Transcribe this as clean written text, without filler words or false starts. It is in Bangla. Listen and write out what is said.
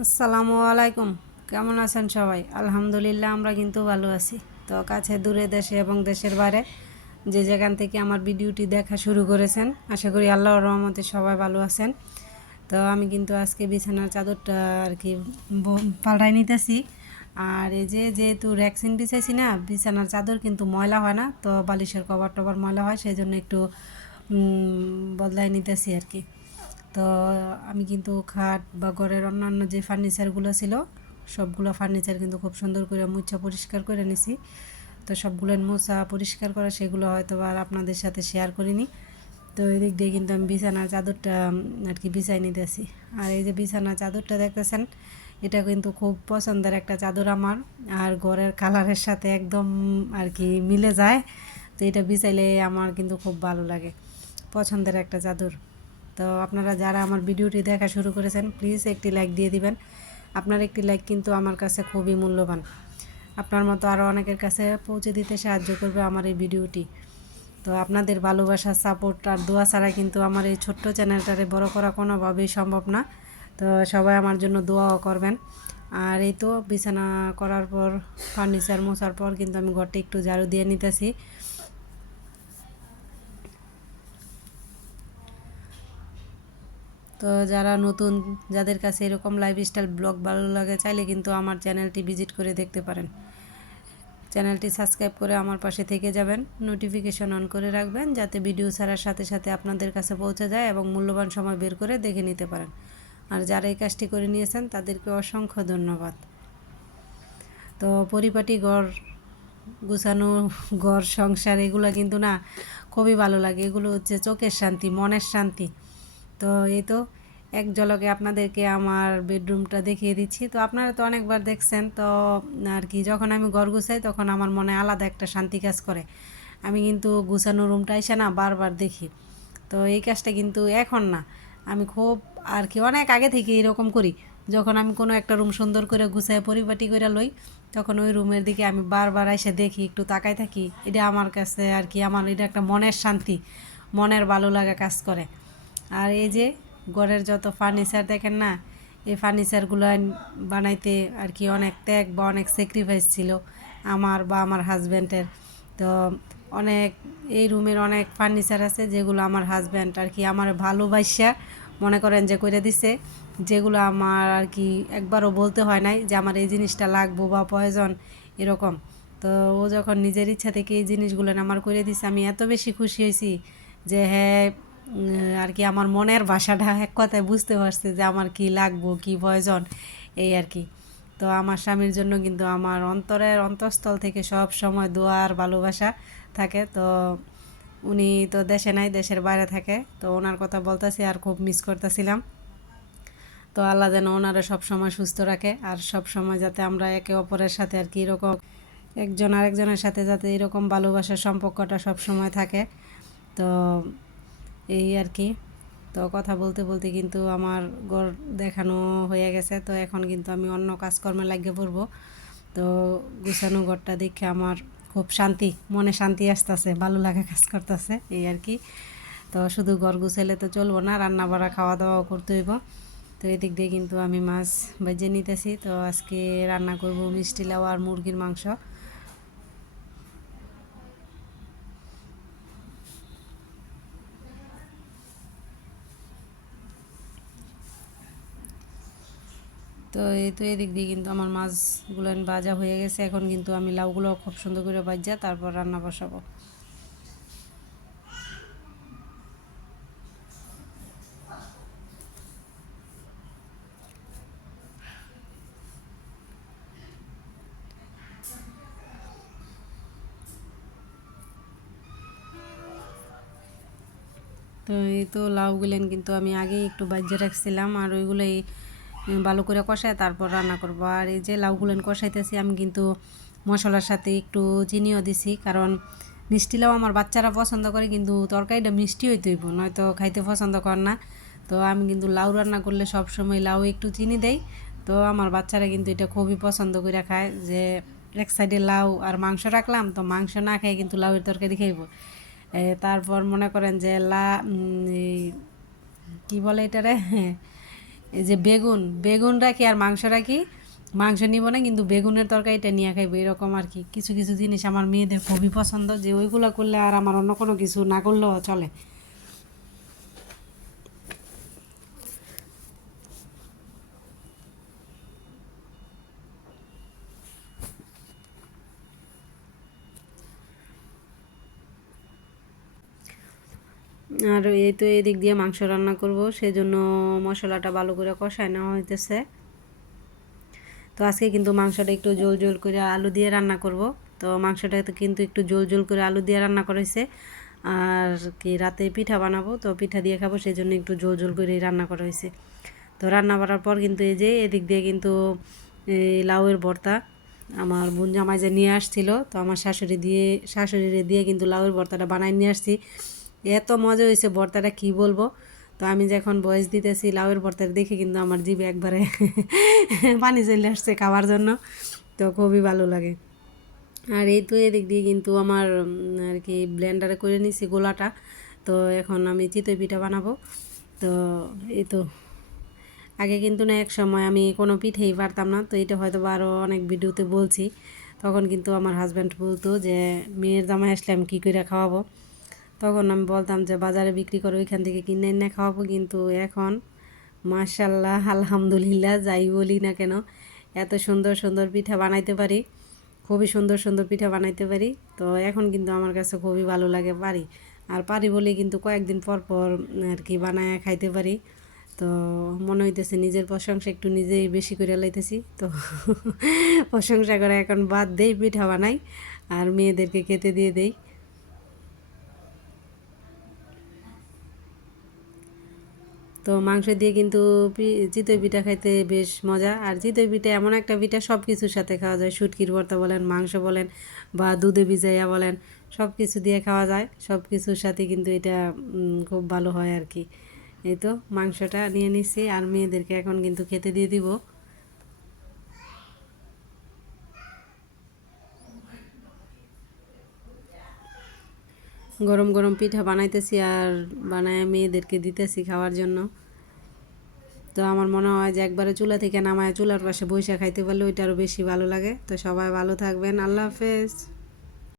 আসসালামু আলাইকুম। কেমন আছেন সবাই? আলহামদুলিল্লাহ আমরা কিন্তু ভালো আছি। তো কাছে দূরে দেশে এবং দেশের বাইরে যে যেখান থেকে আমার ভিডিওটি দেখা শুরু করেছেন, আশা করি আল্লাহর রহমতে সবাই ভালো আছেন। তো আমি কিন্তু আজকে বিছানার চাদরটা আর কি পাল্টাই নিতেছি। আর এই যে যেহেতু ভ্যাকসিন বিছাইছি না, বিছানার চাদর কিন্তু ময়লা হয় না, তো বালিশের কভার টভার ময়লা হয়, সেই জন্য একটু বদলাই নিতেছি আর কি। তো আমি কিন্তু খাট বা ঘরের অন্যান্য যে ফার্নিচারগুলো ছিল, সবগুলো ফার্নিচার কিন্তু খুব সুন্দর করে মুছা পরিষ্কার করে নিছি। তো সবগুলো মোছা পরিষ্কার করা সেগুলো হয়তো আর আপনাদের সাথে শেয়ার করিনি। তো এই দিক দিয়ে কিন্তু আমি বিছানার চাদরটা আর কি বিছাই নিতেছি। আর এই যে বিছানার চাদরটা দেখতেছেন, এটা কিন্তু খুব পছন্দের একটা চাদর আমার, আর ঘরের কালারের সাথে একদম আর কি মিলে যায়। তো এটা বিছাইলে আমার কিন্তু খুব ভালো লাগে, পছন্দের একটা চাদর। তো আপনারা যারা আমার ভিডিওটি দেখা শুরু করেছেন, প্লিজ একটি লাইক দিয়ে দিবেন। আপনার একটি লাইক কিন্তু আমার কাছে খুবই মূল্যবান। আপনার মতো আরও অনেকের কাছে পৌঁছে দিতে সাহায্য করবে আমার এই ভিডিওটি। তো আপনাদের ভালোবাসা, সাপোর্ট আর দোয়া ছাড়া কিন্তু আমার এই ছোট্ট চ্যানেলটারে বড় করা কোনোভাবেই সম্ভব না। তো সবাই আমার জন্য দোয়াও করবেন। আর এই তো বিছানা করার পর, ফার্নিচার মোছার পর কিন্তু আমি ঘরটা একটু ঝাড়ু দিয়ে নিতেছি। তো যারা নতুন, যাদের কাছে এরকম লাইফস্টাইল ব্লগ ভালো লাগে, চাইলে কিন্তু আমার চ্যানেলটি ভিজিট করে দেখতে পারেন। চ্যানেলটি সাবস্ক্রাইব করে আমার পাশে থেকে যাবেন, নোটিফিকেশন অন করে রাখবেন, যাতে ভিডিও ছাড়ার সাথে সাথে আপনাদের কাছে পৌঁছে যায় এবং মূল্যবান সময় বের করে দেখে নিতে পারেন। আর যারা এই কাজটি করে নিয়েছেন তাদেরকে অসংখ্য ধন্যবাদ। তো পরিপাটি ঘর গুছানো, ঘর সংসার এগুলো কিন্তু না খুবই ভালো লাগে। এগুলো হচ্ছে চোখের শান্তি, মনের শান্তি। তো এই তো এক ঝলকে আপনাদেরকে আমার বেডরুমটা দেখিয়ে দিচ্ছি। তো আপনারা তো অনেকবার দেখছেন। তো আর কি, যখন আমি ঘর গুছাই তখন আমার মনে আলাদা একটা শান্তি কাজ করে। আমি কিন্তু গুছানো রুমটা এসে না বারবার দেখি। তো এই কাজটা কিন্তু এখন না, আমি খুব আর কি অনেক আগে থেকে এরকম করি। যখন আমি কোনো একটা রুম সুন্দর করে গুছায় পরিপাটি করে লই, তখন ওই রুমের দিকে আমি বারবার এসে দেখি, একটু তাকাই থাকি। এটা আমার কাছে আর কি, আমার এটা একটা মনের শান্তি, মনের ভালো লাগা কাজ করে। আর এই যে ঘরের যত ফার্নিচার দেখেন না, এই ফার্নিচারগুলো বানাইতে আর কি অনেক ত্যাগ বা অনেক স্যাক্রিফাইস ছিল আমার বা আমার হাজব্যান্ডের। তো অনেক, এই রুমের অনেক ফার্নিচার আছে যেগুলো আমার হাজব্যান্ড আর কি আমার ভালোবাসা মনে করেন যে করে দিছে, যেগুলো আমার আর কি একবারও বলতে হয় নাই যে আমার এই জিনিসটা লাগবো বা প্রয়োজন এরকম। তো ও যখন নিজের ইচ্ছা থেকে এই জিনিসগুলো আমার করে দিছে, আমি এত বেশি খুশি হয়েছি যে হ্যাঁ, আর কি আমার মনের ভাষাটা এক কথায় বুঝতে পারছে যে আমার কি লাগবো, কি প্রয়োজন, এই আর কি। তো আমার স্বামীর জন্য কিন্তু আমার অন্তরের অন্তঃস্থল থেকে সব সময় দোয়া আর ভালোবাসা থাকে। তো উনি তো দেশে নাই, দেশের বাইরে থাকে। তো ওনার কথা বলতেছি আর খুব মিস করতেছিলাম। তো আল্লাহ যেন ওনারা সব সময় সুস্থ রাখে, আর সব সময় যাতে আমরা একে অপরের সাথে আর কি এরকম একজন আরেকজনের সাথে যাতে এরকম ভালোবাসার সম্পর্কটা সব সময় থাকে। তো এই আর কি। তো কথা বলতে বলতে কিন্তু আমার ঘর দেখানো হয়ে গেছে। তো এখন কিন্তু আমি অন্য কাজকর্মে লাগিয়ে পড়বো। তো গুছানো ঘরটা দেখে আমার খুব শান্তি, মনে শান্তি আসতেছে, ভালো লাগা কাজ করতেছে, এই আর কি। তো শুধু ঘর গুছাইলে তো চলবো না, রান্না বাড়া খাওয়া দাওয়াও করতে হইব। তো এদিক দিয়ে কিন্তু আমি মাছ ভেজে নিতেছি। তো আজকে রান্না করব মিষ্টি লাউ আর মুরগির মাংস। তো এই তো এদিক দিয়ে কিন্তু আমার মাছগুলো ভাজা হয়ে গেছে। এখন কিন্তু আমি লাউগুলো খুব সুন্দর করে ভাজা তারপর রান্না বসাবো। তো এই তো লাউগুলেন কিন্তু আমি আগেই একটু ভাজা রাখছিলাম, আর ওইগুলোই ভালো করে কষায় তারপর রান্না করব। আর এই যে লাউগুলেন কষাইতেছি, আমি কিন্তু মশলার সাথে একটু চিনিও দিছি, কারণ মিষ্টি লাউ আমার বাচ্চারা পছন্দ করে, কিন্তু তরকারিটা মিষ্টি হইতে হইব, নয়তো খাইতে পছন্দ করে না। তো আমি কিন্তু লাউ রান্না করলে সব সময় লাউ একটু চিনি দেই। তো আমার বাচ্চারা কিন্তু এটা খুবই পছন্দ করে খায়, যে এক সাইডে লাউ আর মাংস রাখলাম, তো মাংস না খেয়ে কিন্তু লাউয়ের তরকারি খাইব। তারপর মনে করেন যে এই কী বলে এটারে এই যে বেগুন বেগুন রাখি আর মাংস রাখি, মাংস নিব না কিন্তু বেগুনের তরকারিটা নিয়ে খাইবো, এরকম আর কি। কিছু কিছু জিনিস আমার মেয়েদের খুবই পছন্দ, যে ওইগুলো করলে আর আমার অন্য কোনো কিছু না করলেও চলে। আর এই তো এদিক দিয়ে মাংস রান্না করব, সেজন্য মশলাটা ভালো করে কষায় নেওয়া হইতেছে। তো আজকে কিন্তু মাংসটা একটু জোল জোল করে আলু দিয়ে রান্না করব। তো মাংসটা তো কিন্তু একটু জোল জোল করে আলু দিয়ে রান্না করা হয়েছে। আর কি রাতে পিঠা বানাবো, তো পিঠা দিয়ে খাবো, সেই জন্য একটু জোল জোল করে রান্না করা হয়েছে। তো রান্না করার পর কিন্তু এই যে এদিক দিয়ে কিন্তু এই লাউয়ের ভর্তা আমার বোন জামাই যে নিয়ে আসছিল, তো আমার শাশুড়িরে দিয়ে কিন্তু লাউয়ের ভর্তাটা বানাই নিয়ে আসছি। এত মজা হয়েছে ভর্তাটা, কি বলবো। তো আমি যখন বয়স দিতেছি লাউয়ের ভর্তাটা দেখে কিন্তু আমার জিভে একবারে পানি চলে আসছে খাওয়ার জন্য। তো খুবই ভালো লাগে। আর এই তো এদিক দিয়ে কিন্তু আমার আর কি ব্লেন্ডারে করে নিছি গোলাটা। তো এখন আমি চিতই পিঠা বানাবো। তো এই তো আগে কিন্তু না এক সময় আমি কোনো পিঠেই পারতাম না, তো এটা হয়তো আরও অনেক ভিডিওতে বলছি। তখন কিন্তু আমার হাজব্যান্ড বলতো যে মেয়ের জামাই আসলে আমি কী করে খাওয়াবো। তখন আমি বলতাম যে বাজারে বিক্রি করে ওইখান থেকে কিনে এনে খাওয়াবো। কিন্তু এখন মাশাল্লাহ আলহামদুলিল্লাহ যাই বলি না কেন, এত সুন্দর সুন্দর পিঠা বানাইতে পারি, খুবই সুন্দর সুন্দর পিঠা বানাইতে পারি। তো এখন কিন্তু আমার কাছে খুবই ভালো লাগে, পারি। আর পারি বলে কিন্তু কয়েকদিন পর পর আর কি বানায় খাইতে পারি। তো মনে হইতেছে নিজের প্রশংসা একটু নিজেই বেশি করে লাইতেছি। তো প্রশংসা করে এখন বাদ দেই, পিঠা বানাই আর মেয়েদেরকে খেতে দিয়ে দেই। তো মাংস দিয়ে কিন্তু চিতই পিঠা খাইতে বেশ মজা। আর চিতই পিঠা এমন একটা পিঠা সব কিছুর সাথে খাওয়া যায়, শুটকির ভর্তা বলেন, মাংস বলেন, বা দুধে ভিজাইয়া বলেন, সব কিছু দিয়ে খাওয়া যায়। সব কিছুর সাথে কিন্তু এটা খুব ভালো হয় আর কি। এই তো মাংসটা নিয়ে নিচ্ছি আর মেয়েদেরকে এখন কিন্তু খেতে দিয়ে দিব। গরম গরম পিঠা বানাইতেছি আর বানায় মেয়েদেরকে দিতেছি খাওয়ার জন্য। তো আমার মনে হয় যে একবারে চুলা থেকে নামায় চুলার পাশে বইসা খাইতে পারলে ওইটা আরও বেশি ভালো লাগে। তো সবাই ভালো থাকবেন, আল্লাহ হাফেজ।